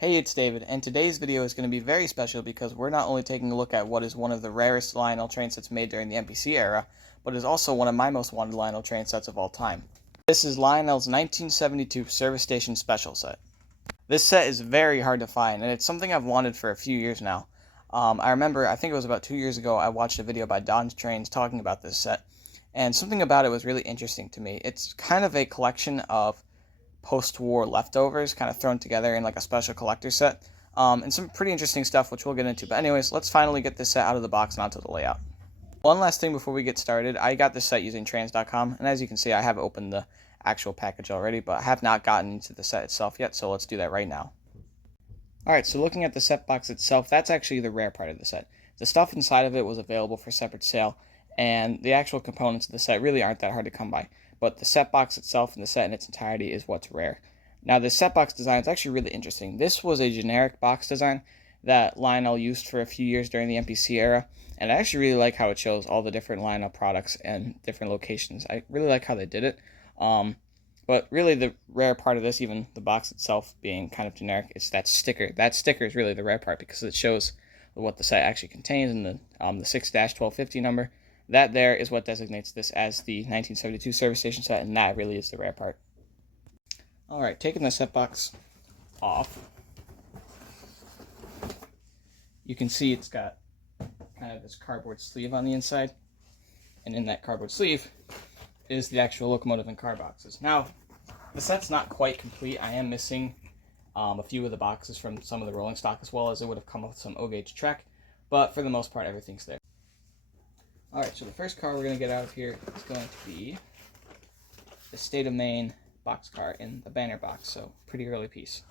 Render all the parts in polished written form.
Hey, it's David, and today's video is going to be very special because we're not only taking a look at what is one of the rarest Lionel train sets made during the NPC era, but is also one of my most wanted Lionel train sets of all time. This is Lionel's 1972 Service Station Special set. This set is very hard to find, and it's something I've wanted for a few years now. I remember, I think it was about 2 years ago, I watched a video by Don's Trains talking about this set, and something about it was really interesting to me. It's kind of a collection of post-war leftovers kind of thrown together in like a special collector set, and some pretty interesting stuff which we'll get into. But anyways, let's finally get this set out of the box and onto the layout. One last thing before we get started, I got this set using trans.com, and as you can see I have opened the actual package already, but I have not gotten into the set itself yet, so let's do that right now. Alright, so looking at the set box itself, that's actually the rare part of the set. The stuff inside of it was available for separate sale, and the actual components of the set really aren't that hard to come by. But the set box itself and the set in its entirety is what's rare. Now, the set box design is actually really interesting. This was a generic box design that Lionel used for a few years during the NPC era, and I actually really like how it shows all the different Lionel products and different locations. I really like how they did it. But really the rare part of this, even the box itself being kind of generic, is that sticker. That sticker is really the rare part because it shows what the set actually contains and the 6-1250 number. That there is what designates this as the 1972 Service Station set, and that really is the rare part. Alright, taking the set box off, you can see it's got kind of this cardboard sleeve on the inside, and in that cardboard sleeve is the actual Locomotive and Car boxes. Now, the set's not quite complete. I am missing a few of the boxes from some of the rolling stock, as well as it would have come with some O-gauge track, but for the most part everything's there. Alright, so the first car we're going to get out of here is going to be the State of Maine box car in the banner box, so pretty early piece.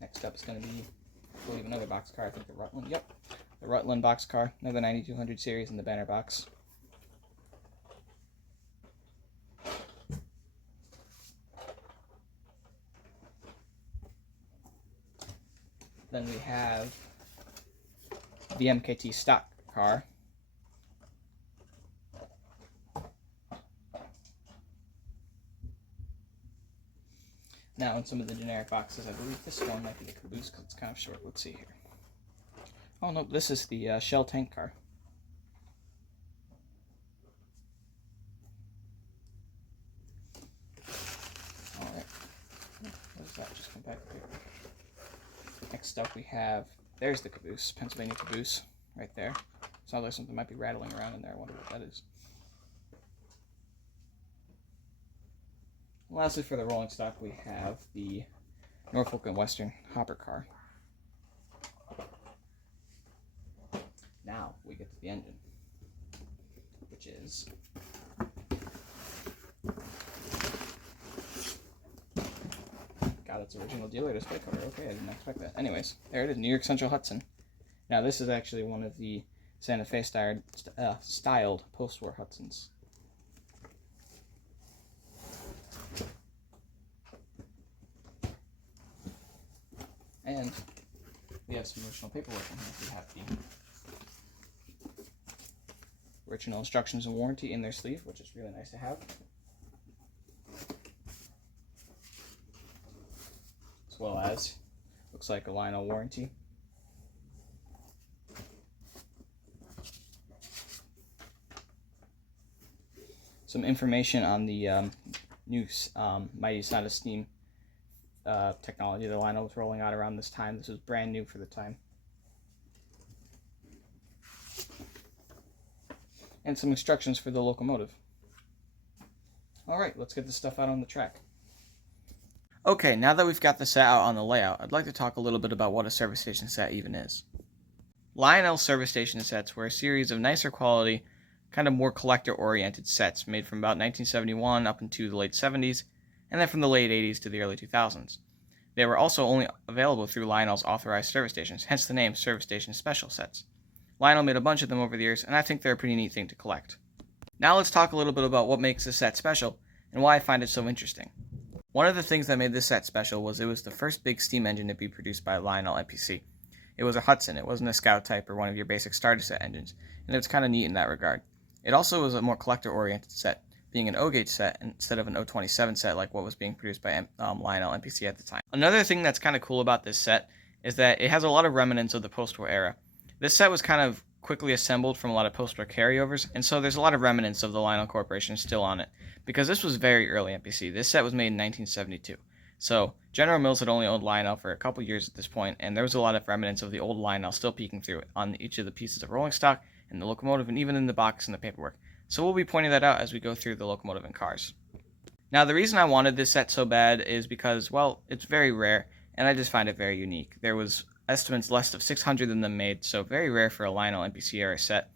Next up is going to be, I believe, another box car, I think the Rutland, yep, the Rutland box car, another 9200 series in the banner box. Then we have the MKT Stock Car. Now, in some of the generic boxes, I believe this one might be the caboose because it's kind of short. Let's see here. Oh, no, this is the Shell Tank Car. Alright. What does that just come back here? Next up, we have, there's the caboose, Pennsylvania caboose, right there. Sounds like something might be rattling around in there. I wonder what that is. Lastly, for the rolling stock, we have the Norfolk and Western hopper car. Now we get to the engine, which is got its original dealer display cover. Okay, I didn't expect that. Anyways, there it is, New York Central Hudson. Now this is actually one of the Santa Fe styled post-war Hudsons. And we have some original paperwork in here. We have the original instructions and warranty in their sleeve, which is really nice to have. As well as, looks like a Lionel warranty. Some information on the new Mighty Sound of Steam technology that Lionel was rolling out around this time. This was brand new for the time. And some instructions for the locomotive. Alright, let's get this stuff out on the track. Okay, now that we've got the set out on the layout, I'd like to talk a little bit about what a service station set even is. Lionel's service station sets were a series of nicer quality, kind of more collector-oriented sets made from about 1971 up into the late 70s, and then from the late 80s to the early 2000s. They were also only available through Lionel's authorized service stations, hence the name Service Station Special Sets. Lionel made a bunch of them over the years, and I think they're a pretty neat thing to collect. Now let's talk a little bit about what makes this set special, and why I find it so interesting. One of the things that made this set special was it was the first big steam engine to be produced by Lionel NPC. It was a Hudson, it wasn't a Scout type or one of your basic starter set engines, and it was kind of neat in that regard. It also was a more collector-oriented set, being an O-gauge set instead of an O27 set like what was being produced by Lionel NPC at the time. Another thing that's kind of cool about this set is that it has a lot of remnants of the post-war era. This set was kind of quickly assembled from a lot of post-war carryovers, and so there's a lot of remnants of the Lionel Corporation still on it, because this was very early NPC. This set was made in 1972. So General Mills had only owned Lionel for a couple years at this point, and there was a lot of remnants of the old Lionel still peeking through it on each of the pieces of rolling stock, and the locomotive, and even in the box and the paperwork. So we'll be pointing that out as we go through the locomotive and cars. Now, the reason I wanted this set so bad is because, well, it's very rare, and I just find it very unique. There was estimates less of 600 of them made, so very rare for a Lionel NPC era set.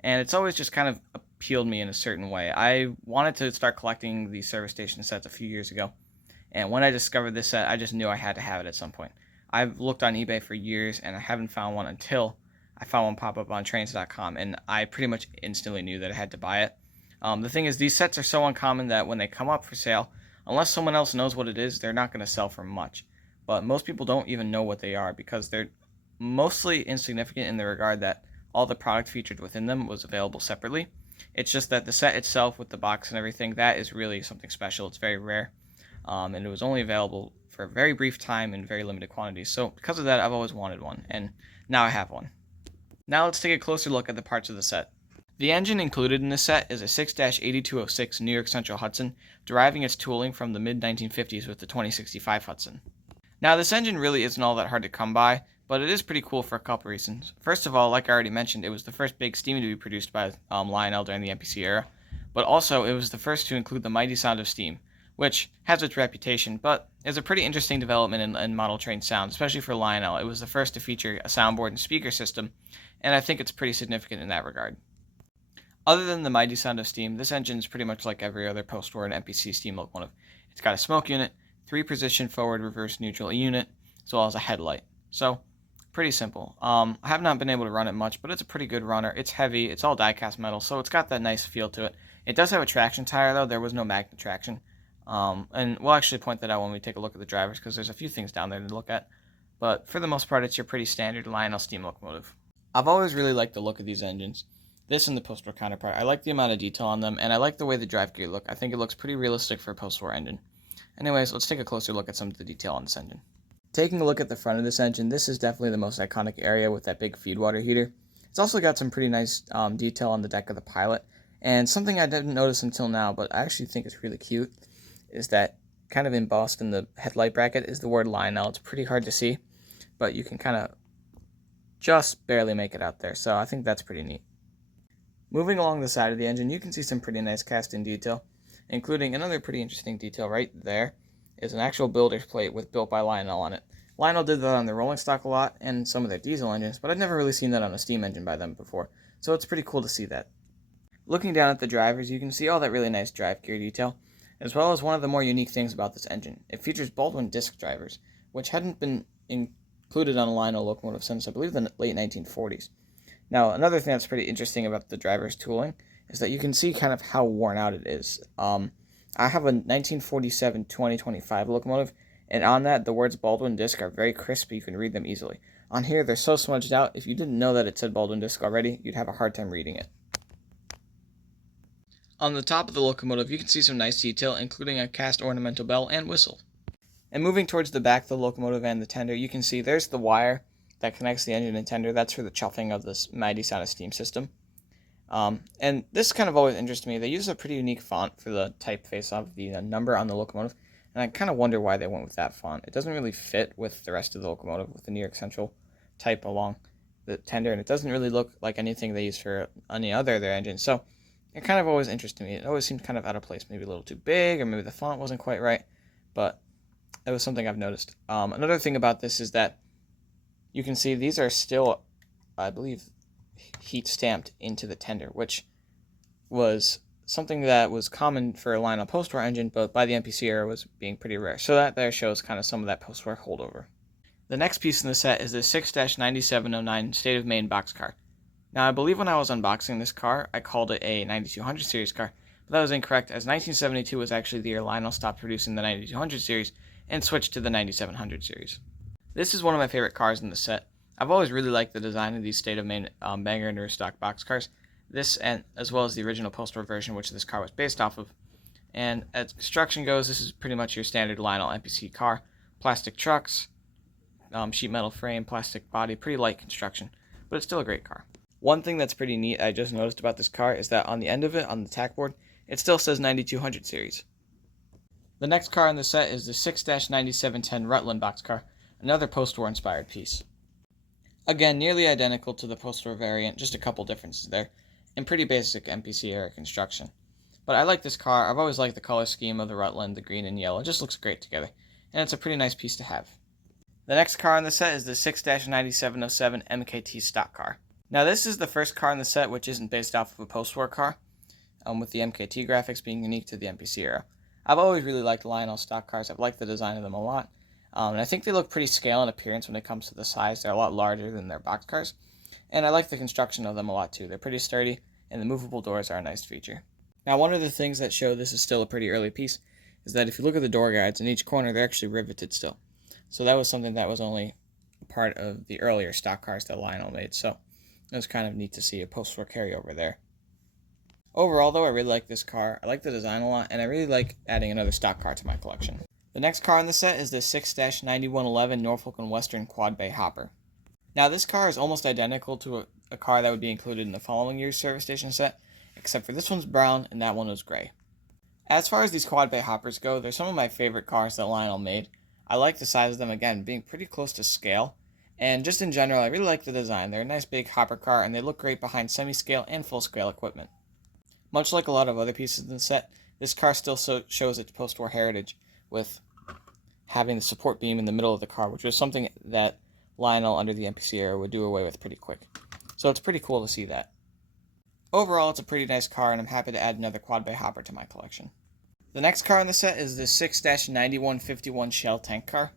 And it's always just kind of appealed me in a certain way. I wanted to start collecting these service station sets a few years ago, and when I discovered this set, I just knew I had to have it at some point. I've looked on eBay for years, and I haven't found one until I found one pop up on trains.com, and I pretty much instantly knew that I had to buy it. The thing is, these sets are so uncommon that when they come up for sale, unless someone else knows what it is, they're not going to sell for much. But most people don't even know what they are because they're mostly insignificant in the regard that all the product featured within them was available separately. It's just that the set itself with the box and everything, that is really something special. It's very rare, and it was only available for a very brief time in very limited quantities. So because of that, I've always wanted one, and now I have one. Now let's take a closer look at the parts of the set. The engine included in this set is a 6-8206 New York Central Hudson, deriving its tooling from the mid-1950s with the 2065 Hudson. Now, this engine really isn't all that hard to come by, but it is pretty cool for a couple reasons. First of all, like I already mentioned, it was the first big steam to be produced by Lionel during the NPC era, but also it was the first to include the mighty sound of steam, which has its reputation, but is a pretty interesting development in model train sound, especially for Lionel. It was the first to feature a soundboard and speaker system, and I think it's pretty significant in that regard. Other than the mighty sound of steam, this engine is pretty much like every other post-war NPC steam locomotive. It's got a smoke unit, 3-position forward, reverse, neutral unit, as well as a headlight. So, pretty simple. I have not been able to run it much, but it's a pretty good runner. It's heavy, it's all die-cast metal, so it's got that nice feel to it. It does have a traction tire, though. There was no magnet traction. And we'll actually point that out when we take a look at the drivers, because there's a few things down there to look at. But for the most part, it's your pretty standard Lionel steam locomotive. I've always really liked the look of these engines. This and the post-war counterpart. I like the amount of detail on them, and I like the way the drive gear look. I think it looks pretty realistic for a post-war engine. Anyways, let's take a closer look at some of the detail on this engine. Taking a look at the front of this engine, this is definitely the most iconic area with that big feed water heater. It's also got some pretty nice detail on the deck of the pilot, and something I didn't notice until now, but I actually think is really cute, is that kind of embossed in the headlight bracket is the word Lionel. It's pretty hard to see, but you can kind of just barely make it out there, so I think that's pretty neat. Moving along the side of the engine, you can see some pretty nice cast-in detail, including another pretty interesting detail right there is an actual builder's plate with built by Lionel on it. Lionel did that on their rolling stock a lot and some of their diesel engines, but I'd never really seen that on a steam engine by them before, so it's pretty cool to see that. Looking down at the drivers, you can see all that really nice drive gear detail, as well as one of the more unique things about this engine. It features Baldwin disc drivers, which hadn't been included on a Lionel locomotive since, I believe, the late 1940s. Now, another thing that's pretty interesting about the driver's tooling is that you can see kind of how worn out it is. I have a 1947 2025 locomotive, and on that, the words Baldwin disc are very crisp, you can read them easily. On here, they're so smudged out, if you didn't know that it said Baldwin disc already, you'd have a hard time reading it. On the top of the locomotive, you can see some nice detail, including a cast ornamental bell and whistle. And moving towards the back of the locomotive and the tender, you can see there's the wire that connects the engine and tender. That's for the chuffing of this mighty sound of steam system. And this kind of always interests me. They use a pretty unique font for the typeface of the number on the locomotive, and I kind of wonder why they went with that font. It doesn't really fit with the rest of the locomotive with the New York Central type along the tender, and it doesn't really look like anything they use for any other of their engines. So it kind of always interested me. It always seemed kind of out of place, maybe a little too big, or maybe the font wasn't quite right, but it was something I've noticed. Another thing about this is that you can see these are still, I believe, heat stamped into the tender, which was something that was common for a Lionel post-war engine, but by the NPC era was being pretty rare. So that there shows kind of some of that post-war holdover. The next piece in the set is the 6-9709 State of Maine box car. Now, I believe when I was unboxing this car, I called it a 9200 series car, but that was incorrect, as 1972 was actually the year Lionel stopped producing the 9200 series and switched to the 9700 series. This is one of my favorite cars in the set. I've always really liked the design of these State of Maine Bangor and stock box cars. This, and as well as the original post-war version, which this car was based off of. And as construction goes, this is pretty much your standard Lionel NPC car. Plastic trucks, sheet metal frame, plastic body, pretty light construction, but it's still a great car. One thing that's pretty neat I just noticed about this car is that on the end of it, on the tack board, it still says 9200 series. The next car in the set is the 6-9710 Rutland box car, another post-war inspired piece. Again, nearly identical to the post-war variant, just a couple differences there, and pretty basic NPC era construction. But I like this car. I've always liked the color scheme of the Rutland, the green and yellow. It just looks great together, and it's a pretty nice piece to have. The next car in the set is the 6-9707 MKT Stock Car. Now this is the first car in the set which isn't based off of a post-war car, with the MKT graphics being unique to the NPC era. I've always really liked Lionel stock cars. I've liked the design of them a lot, and I think they look pretty scale in appearance when it comes to the size. They're a lot larger than their box cars, and I like the construction of them a lot too. They're pretty sturdy, and the movable doors are a nice feature. Now one of the things that show this is still a pretty early piece is that if you look at the door guides, in each corner they're actually riveted still. So that was something that was only a part of the earlier stock cars that Lionel made, so it was kind of neat to see a post-war carryover there. Overall, though, I really like this car. I like the design a lot, and I really like adding another stock car to my collection. The next car in the set is the 6-9111 Norfolk & Western Quad Bay Hopper. Now, this car is almost identical to a car that would be included in the following year's service station set, except for this one's brown and that one is gray. As far as these Quad Bay Hoppers go, they're some of my favorite cars that Lionel made. I like the size of them, again, being pretty close to scale. And just in general, I really like the design. They're a nice big hopper car, and they look great behind semi-scale and full-scale equipment. Much like a lot of other pieces in the set, this car still shows its post-war heritage, with having the support beam in the middle of the car, which was something that Lionel under the NPC era would do away with pretty quick. So it's pretty cool to see that. Overall, it's a pretty nice car, and I'm happy to add another Quad Bay Hopper to my collection. The next car in the set is the 6-9151 Shell Tank Car.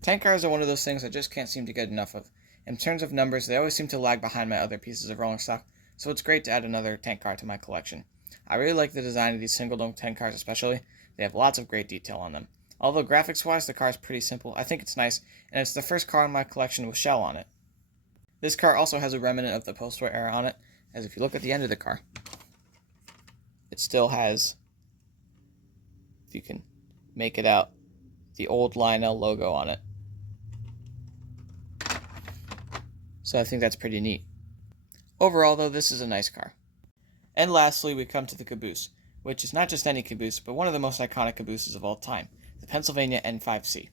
Tank cars are one of those things I just can't seem to get enough of. In terms of numbers, they always seem to lag behind my other pieces of rolling stock, so it's great to add another tank car to my collection. I really like the design of these single-dome tank cars especially. They have lots of great detail on them. Although graphics-wise, the car is pretty simple, I think it's nice, and it's the first car in my collection with Shell on it. This car also has a remnant of the post-war era on it, as if you look at the end of the car, it still has, if you can make it out, the old Lionel logo on it. So I think that's pretty neat. Overall, though, this is a nice car. And lastly, we come to the caboose, which is not just any caboose, but one of the most iconic cabooses of all time, the Pennsylvania N5C.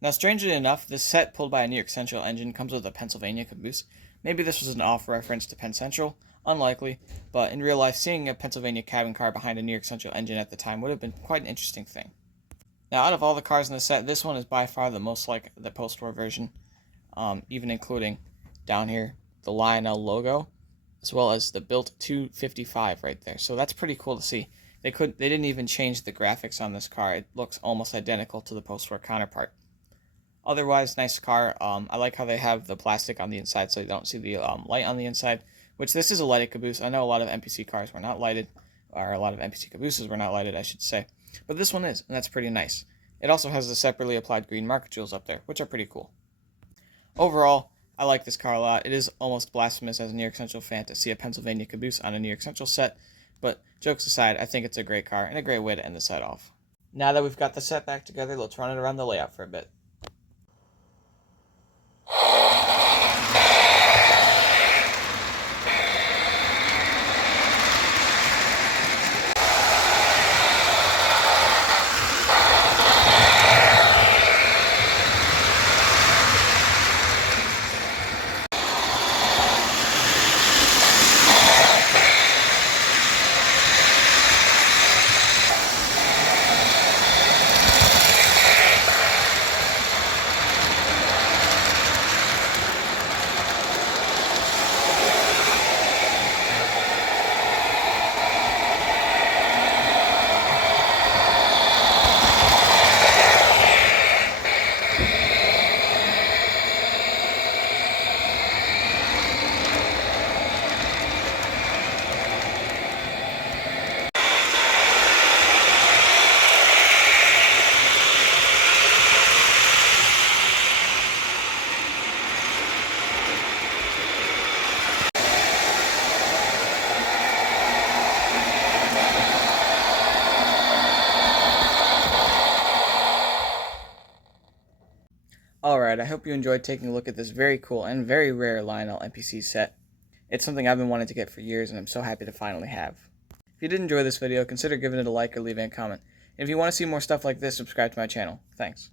Now, strangely enough, this set pulled by a New York Central engine comes with a Pennsylvania caboose. Maybe this was an off-reference to Penn Central, unlikely, but in real life, seeing a Pennsylvania cabin car behind a New York Central engine at the time would have been quite an interesting thing. Now, out of all the cars in the set, this one is by far the most like the post-war version, even including down here the Lionel logo, as well as the built 255 right there. So that's pretty cool to see. They didn't even change the graphics on this car. It looks almost identical to the post-war counterpart. Otherwise, nice car. I like how they have the plastic on the inside so you don't see the light on the inside, which this is a lighted caboose. I know a lot of NPC cars were not lighted, or a lot of NPC cabooses were not lighted, I should say. But this one is, and that's pretty nice. It also has the separately applied green market jewels up there, which are pretty cool. Overall, I like this car a lot. It is almost blasphemous as a New York Central fan to see a Pennsylvania caboose on a New York Central set, but jokes aside, I think it's a great car and a great way to end the set off. Now that we've got the set back together, let's run it around the layout for a bit. Alright, I hope you enjoyed taking a look at this very cool and very rare Lionel NPC set. It's something I've been wanting to get for years, and I'm so happy to finally have. If you did enjoy this video, consider giving it a like or leaving a comment. And if you want to see more stuff like this, subscribe to my channel. Thanks.